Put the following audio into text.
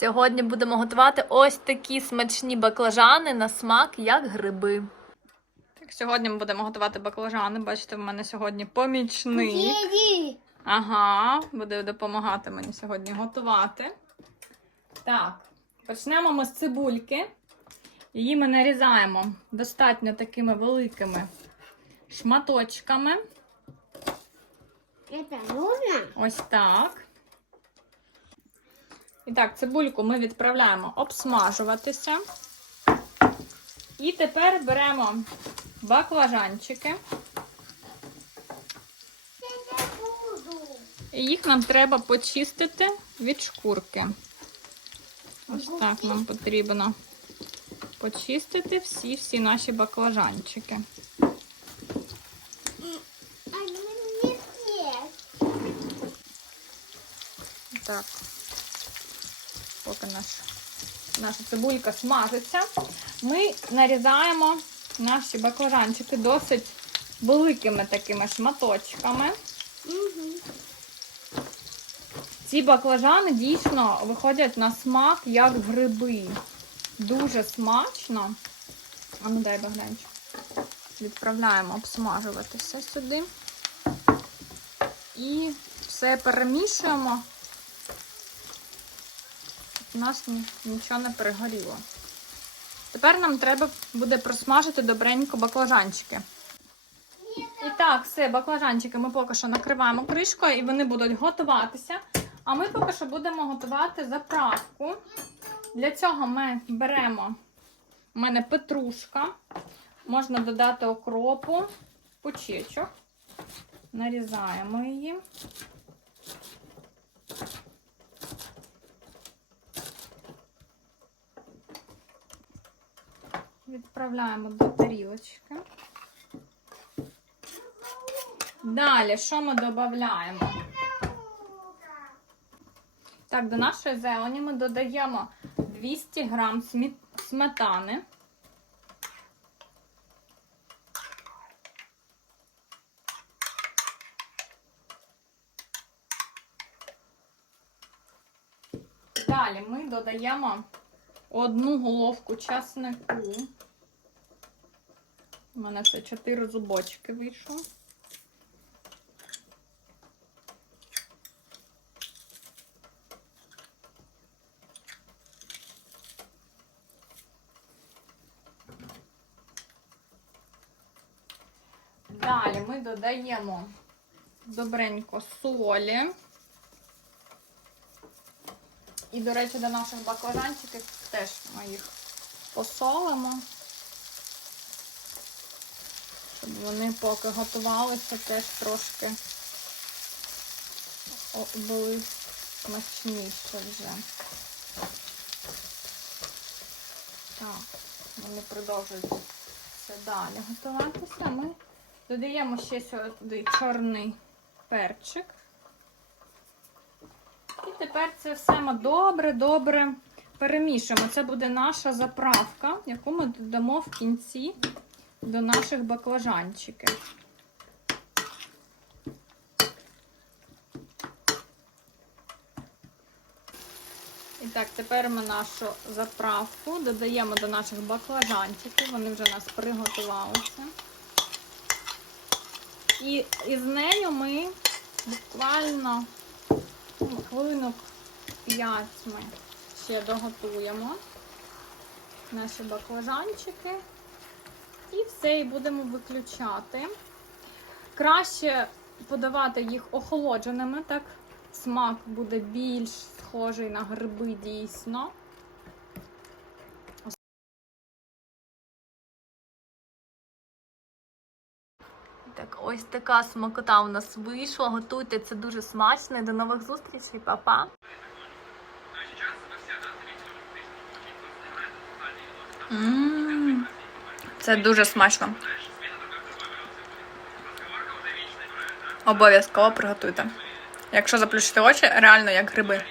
Сьогодні будемо готувати ось такі смачні баклажани на смак, як гриби. Так, сьогодні ми будемо готувати баклажани. Бачите, в мене сьогодні помічник. Иди. Ага, буде допомагати мені сьогодні готувати. Так, почнемо ми з цибульки. Її ми нарізаємо достатньо такими великими шматочками. Это нужно? Ось так. І так, цибульку ми відправляємо обсмажуватися. І тепер беремо баклажанчики. І їх нам треба почистити від шкурки. Ось так нам потрібно почистити всі-всі наші баклажанчики. Так. Поки наш, наша цибулька смажиться, ми нарізаємо наші баклажанчики досить великими такими шматочками. Угу. Ці баклажани дійсно виходять на смак як гриби. Дуже смачно. А ну дай багненчик. Відправляємо обсмажуватися сюди. І все перемішуємо. У нас нічого не перегоріло. Тепер нам треба буде просмажити добренько баклажанчики. І так, все, баклажанчики ми поки що накриваємо кришкою і вони будуть готуватися. А ми поки що будемо готувати заправку. Для цього ми беремо у мене петрушка, можна додати окропу, пучечок. Нарізаємо її. Відправляємо до тарілочки. Далі, що ми додаємо? Так, до нашої зелені ми додаємо 200 грам сметани. Далі ми додаємо одну головку часнику. У мене це 4 зубочки вийшло. Далі ми додаємо добренько солі. І, до речі, до наших баклажанчиків теж ми їх посолимо. Щоб вони поки готувалися, теж трошки були смачніші вже. Так, вони продовжують все далі готуватися. Ми додаємо ще сюди чорний перчик. І тепер це все ми добре-добре перемішуємо. Це буде наша заправка, яку ми додамо в кінці до наших баклажанчиків. І так, тепер ми нашу заправку додаємо до наших баклажанчиків. Вони вже у нас приготувалися. І із нею ми буквально ну, хвилинок 5 ми ще доготуємо наші баклажанчики. І все, і будемо виключати. Краще подавати їх охолодженими, так смак буде більш схожий на гриби дійсно. Так, ось така смакота у нас вийшла. Готуйте це дуже смачно. До нових зустрічей, па-па! Це дуже смачно. Обов'язково приготуйте. Якщо заплющити очі, реально як гриби.